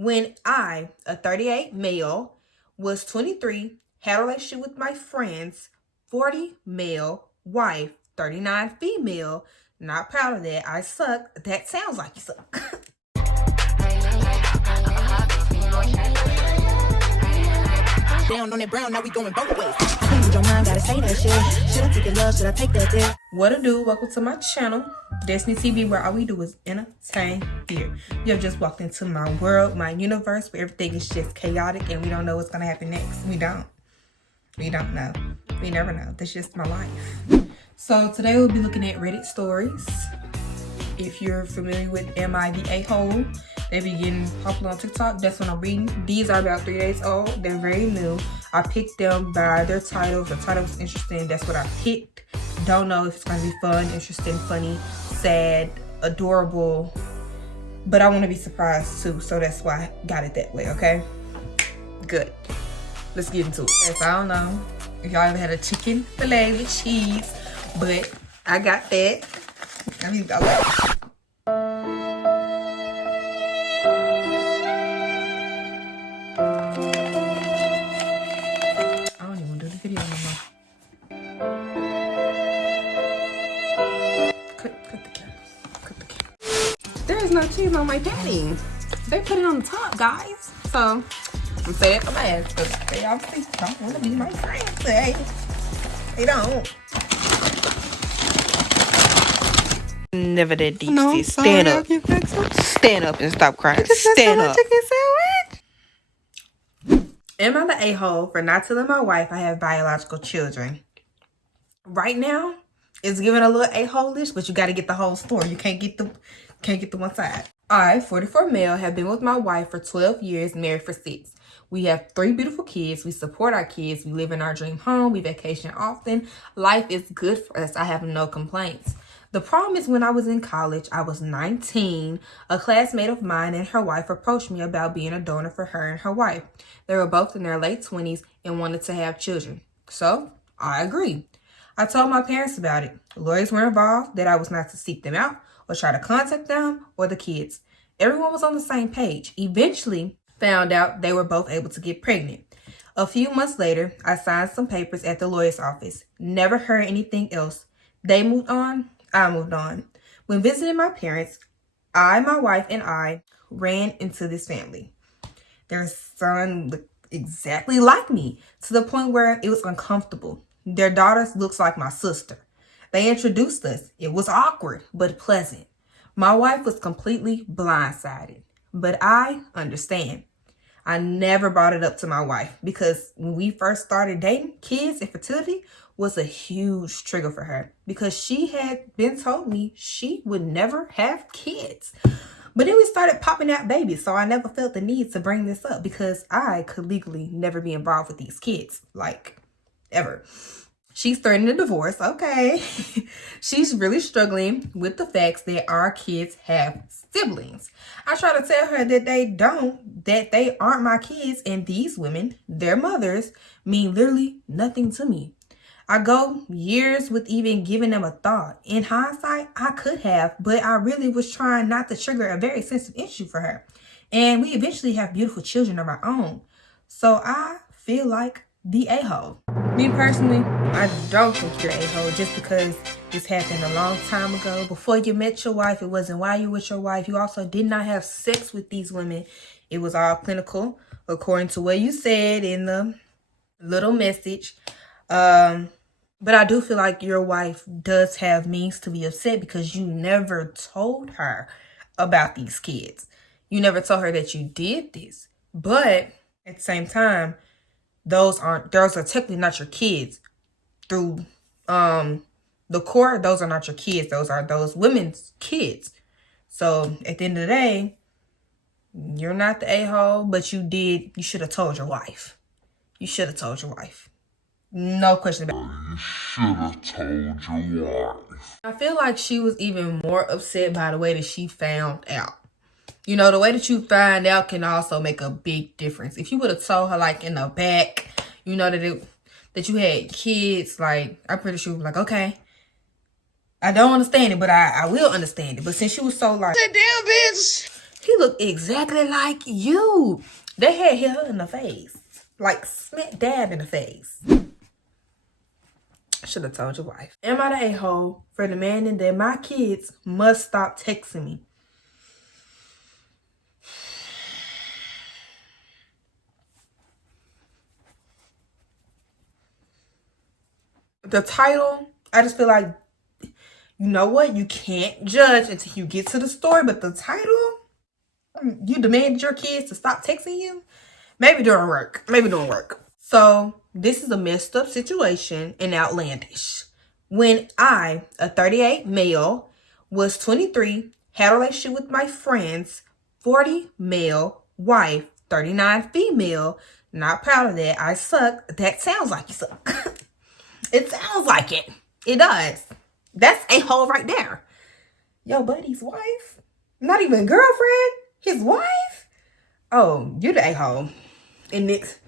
when I, a 38 male, was 23, had a relationship with my friend's 40 male wife, 39 female. Not proud of that. I suck. That sounds like you suck. Down on that brown, now we going both ways. You don't mind, gotta say that shit. Should I take your love? Should I take that there? What to do? Welcome to my channel, DestiniTV, where all we do is entertain here. You have just walked into my world, my universe, where everything is just chaotic and we don't know what's gonna happen next. We don't know. We never know. That's just my life. So today we'll be looking at Reddit stories. If you're familiar with Am I the A-hole? They be getting popular on TikTok. That's what I'm reading. These are about 3 days old. They're very new. I picked them by their titles. The title was interesting. That's what I picked. Don't know if it's going to be fun, interesting, funny, sad, adorable. But I want to be surprised too. So that's why I got it that way, okay? Good. Let's get into it. If I don't know if y'all ever had a chicken fillet with cheese, but I got that. I mean, I like it. I don't even want to do the video no more. Cut the candles. Cut the candles. There is no cheese on my patty. They put it on the top, guys. So I'm saying for my ass, because they obviously don't want to be my friends. They don't. Never that deep. No, stand up. Stand up and stop crying. Stand up. Am I the a-hole for not telling my wife I have biological children? Right now, it's giving a little a-hole-ish, but you got to get the whole story. You can't get the one side. I, 44 male, have been with my wife for 12 years, married for 6. We have 3 beautiful kids. We support our kids. We live in our dream home. We vacation often. Life is good for us. I have no complaints. The problem is when I was in college, I was 19, a classmate of mine and her wife approached me about being a donor for her and her wife. They were both in their late 20s and wanted to have children. So I agreed. I told my parents about it. Lawyers were involved, that I was not to seek them out or try to contact them or the kids. Everyone was on the same page. Eventually found out they were both able to get pregnant. A few months later, I signed some papers at the lawyer's office. Never heard anything else. They moved on. I moved on. When visiting my parents, my wife, and I ran into this family. Their son looked exactly like me to the point where it was uncomfortable. Their daughter looks like my sister. They introduced us. It was awkward, but pleasant. My wife was completely blindsided, but I understand. I never brought it up to my wife because when we first started dating, kids and fertility was a huge trigger for her because she had been told me she would never have kids. But then we started popping out babies, so I never felt the need to bring this up because I could legally never be involved with these kids, like, ever. She's threatening a divorce, okay. She's really struggling with the facts that our kids have siblings. I try to tell her that they aren't my kids, and these women, their mothers, mean literally nothing to me. I go years with even giving them a thought. In hindsight, I could have, but I really was trying not to trigger a very sensitive issue for her. And we eventually have beautiful children of our own. So I feel like the a-hole. Me personally, I don't think you're a-hole just because this happened a long time ago. Before you met your wife, it wasn't while you were with your wife. You also did not have sex with these women. It was all clinical, according to what you said in the little message. But I do feel like your wife does have means to be upset because you never told her about these kids. You never told her that you did this. But at the same time, those are technically not your kids. Through the court, those are not your kids. Those are those women's kids. So at the end of the day, you're not the a-hole, but you should have told your wife. You should have told your wife. No question about it. You should have told your wife. I feel like she was even more upset by the way that she found out. You know, the way that you find out can also make a big difference. If you would have told her, like, in the back, you know, that you had kids, like, I'm pretty sure, like, okay, I don't understand it, but I will understand it. But since she was so, like, That damn bitch. He looked exactly like you. They had hit her in the face. Like smack dab in the face. Should have told your wife. Am I the a-hole for demanding that my kids must stop texting me? The title, I just feel like, you know what? You can't judge until you get to the story. But the title, you demanded your kids to stop texting you? Maybe during work. Maybe during work. So, this is a messed up situation and outlandish. When I, a 38 male, was 23, had a relationship with my friend's 40 male wife, 39 female. Not proud of that. I suck. That sounds like you suck. It sounds like it. It does. That's a hole right there. Yo buddy's wife? Not even girlfriend? His wife? Oh, you're the a-hole. And Nick's,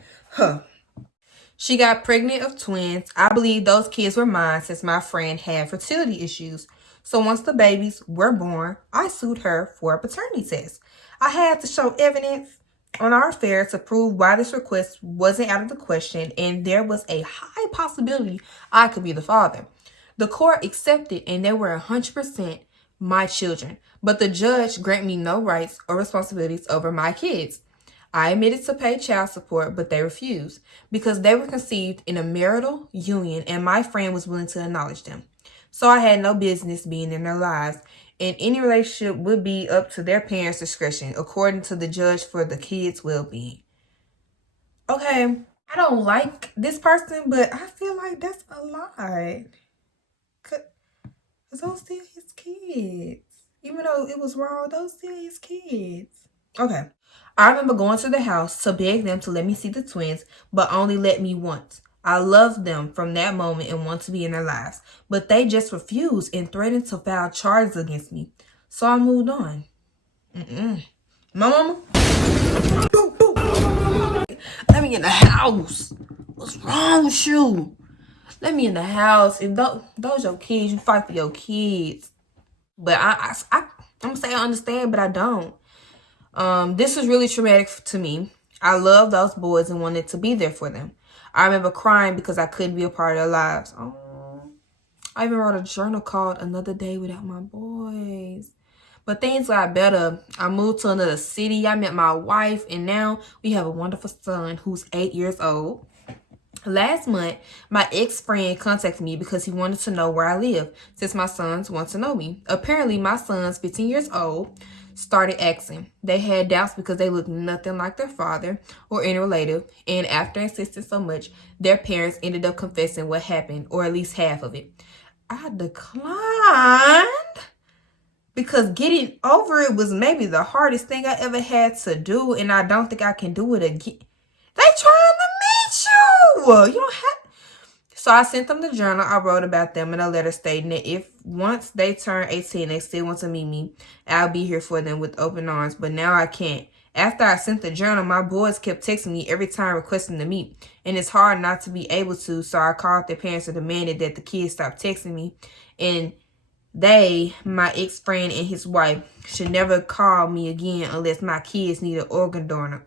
She got pregnant of twins. I believe those kids were mine since my friend had fertility issues. So once the babies were born, I sued her for a paternity test. I had to show evidence on our affair to prove why this request wasn't out of the question, and there was a high possibility I could be the father. The court accepted, and they were 100% my children, but the judge granted me no rights or responsibilities over my kids. I admitted to pay child support, but they refused because they were conceived in a marital union and my friend was willing to acknowledge them. So I had no business being in their lives, and any relationship would be up to their parents' discretion, according to the judge, for the kids' well-being. Okay, I don't like this person, but I feel like that's a lot. Because those still his kids. Even though it was wrong, those still his kids. Okay. I remember going to the house to beg them to let me see the twins, but only let me once. I loved them from that moment and want to be in their lives, but they just refused and threatened to file charges against me. So I moved on. My mama, let me in the house. What's wrong with you? Let me in the house. If those your kids, you fight for your kids. But I'm gonna say I understand, but I don't. This was really traumatic to me. I loved those boys and wanted to be there for them. I remember crying because I couldn't be a part of their lives. Oh, I even wrote a journal called Another Day Without My Boys. But things got better. I moved to another city. I met my wife, and now we have a wonderful son who's 8 years old. Last month, my ex-friend contacted me because he wanted to know where I live, since my sons want to know me. Apparently, my son's 15 years old started asking. They had doubts because they looked nothing like their father or any relative, and after insisting so much, their parents ended up confessing what happened, or at least half of it. I declined because getting over it was maybe the hardest thing I ever had to do, and I don't think I can do it again. They trying to meet you. You don't have. So I sent them the journal I wrote about them in a letter stating that if once they turn 18 they still want to meet me, I'll be here for them with open arms. But now I can't. After I sent the journal, my boys kept texting me every time requesting to meet, and it's hard not to be able to. So I called their parents and demanded that the kids stop texting me, and they, my ex-friend and his wife, should never call me again unless my kids need an organ donor.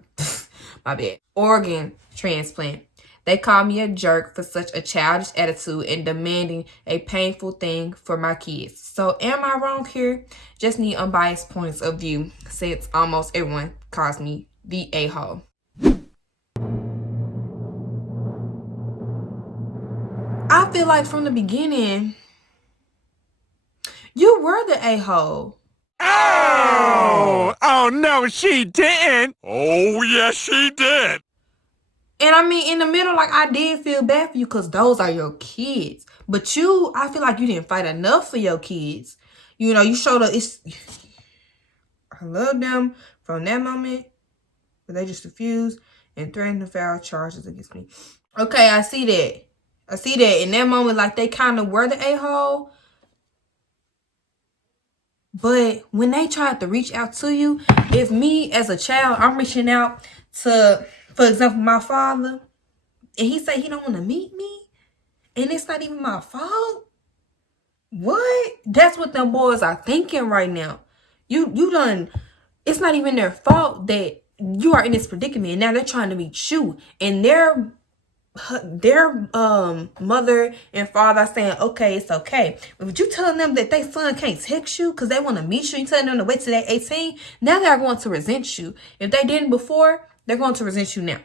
My bad. Organ transplant. They call me a jerk for such a childish attitude and demanding a painful thing for my kids. So am I wrong here? Just need unbiased points of view, since almost everyone calls me the a-hole. I feel like from the beginning, you were the a-hole. Oh no, she didn't. Oh, yes, she did. And I mean, in the middle, like, I did feel bad for you because those are your kids. But you, I feel like you didn't fight enough for your kids. You know, you showed up. I love them from that moment, but they just refused and threatened to file charges against me. Okay, I see that. I see that. In that moment, like, they kind of were the a-hole. But when they tried to reach out to you, if me as a child, I'm reaching out to, for example, my father, and he say he don't want to meet me, and it's not even my fault. What? That's what them boys are thinking right now. You done It's not even their fault that you are in this predicament. And now they're trying to meet you, and their mother and father are saying, okay, it's okay. But you telling them that their son can't text you because they want to meet you, you telling them to wait till they're 18, now they're going to resent you. If they didn't before, they're going to resent you now.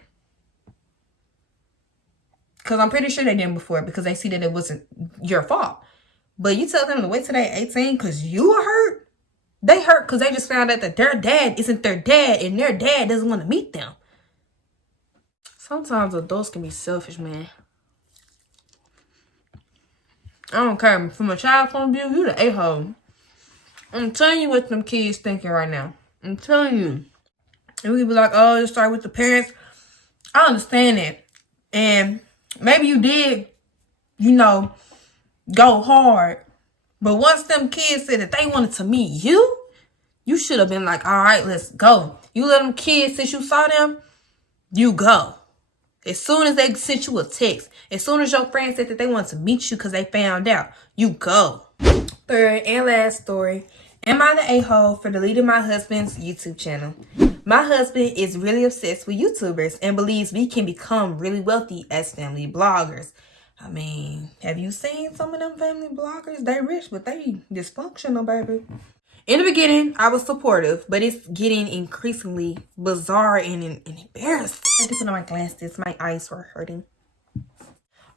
Because I'm pretty sure they didn't before, because they see that it wasn't your fault. But you tell them to wait till they're 18 because you are hurt. They hurt because they just found out that their dad isn't their dad, and their dad doesn't want to meet them. Sometimes adults can be selfish, man. I don't care. From a child's point of view, you the a-hole. I'm telling you what them kids thinking right now. I'm telling you. And we be like, oh, it started with the parents. I understand that. And maybe you did, you know, go hard. But once them kids said that they wanted to meet you, you should have been like, all right, let's go. You let them kids, since you saw them, you go. As soon as they sent you a text, as soon as your friend said that they wanted to meet you because they found out, you go. Third and last story. Am I the a-hole for deleting my husband's YouTube channel? My husband is really obsessed with YouTubers and believes we can become really wealthy as family bloggers. I mean, have you seen some of them family bloggers? They rich, but they dysfunctional, baby. In the beginning, I was supportive, but it's getting increasingly bizarre and embarrassing. I had to put on my glasses. My eyes were hurting.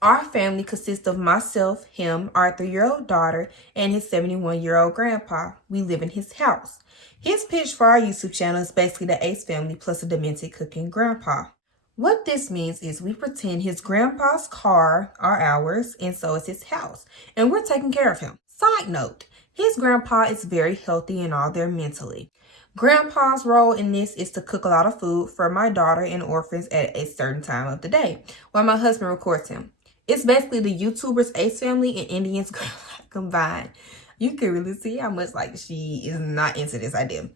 Our family consists of myself, him, our 3-year-old daughter, and his 71-year-old grandpa. We live in his house. His pitch for our YouTube channel is basically the Ace family plus a demented cooking grandpa. What this means is we pretend his grandpa's car are ours, and so is his house, and we're taking care of him. Side note, his grandpa is very healthy and all there mentally. Grandpa's role in this is to cook a lot of food for my daughter and orphans at a certain time of the day, while my husband records him. It's basically the YouTubers Ace family and Indians combined. You can really see how much like she is not into this idea.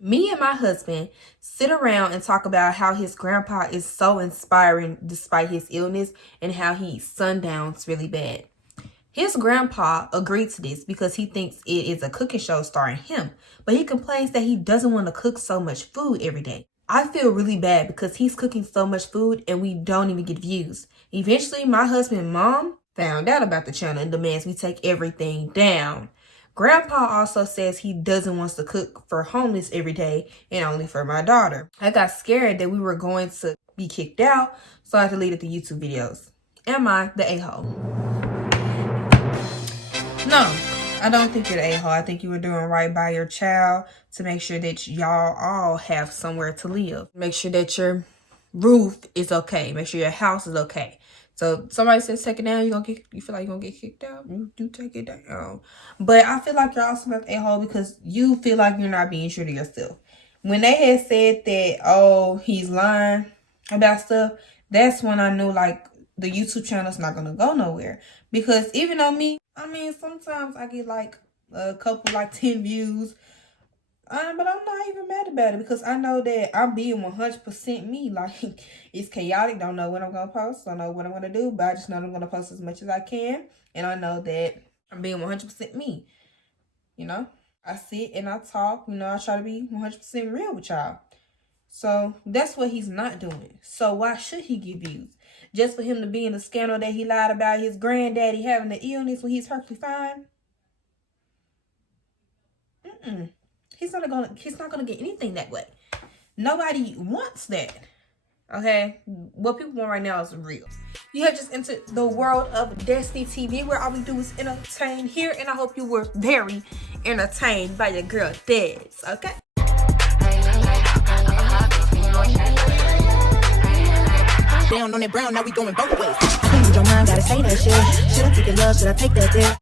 Me and my husband sit around and talk about how his grandpa is so inspiring despite his illness and how he eats sundowns really bad. His grandpa agreed to this because he thinks it is a cooking show starring him, but he complains that he doesn't want to cook so much food every day. I feel really bad because he's cooking so much food and we don't even get views. Eventually, my husband and mom found out about the channel and demands we take everything down. Grandpa also says he doesn't want to cook for homeless every day and only for my daughter. I got scared that we were going to be kicked out, so I deleted the YouTube videos. Am I the a-hole? No, I don't think you're the a-hole. I think you were doing right by your child to make sure that y'all all have somewhere to live. Make sure that your roof is okay. Make sure your house is okay. So somebody says take it down, you feel like you're gonna get kicked out, you do take it down. But I feel like you're also not the a-hole because you feel like you're not being true to yourself. When they had said that, oh, he's lying about stuff, that's when I knew like the YouTube channel's not gonna go nowhere. Because even on me, I mean, sometimes I get like a couple, like 10 views. But I'm not even mad about it because I know that I'm being 100% me. Like, it's chaotic. Don't know when I'm going to post. Don't know what I'm going to do. But I just know I'm going to post as much as I can. And I know that I'm being 100% me. You know? I sit and I talk. You know, I try to be 100% real with y'all. So, that's what he's not doing. So, why should he give views? Just for him to be in the scandal that he lied about his granddaddy having the illness when he's perfectly fine? He's not gonna get anything that way. Nobody wants that. Okay? What people want right now is real. You have just entered the world of DestiniTV, where all we do is entertain here, and I hope you were very entertained by your girl Des. Okay? Down on that brown, now we going both ways. Change your mind, gotta say that shit. Should I take your love? Should I take that there?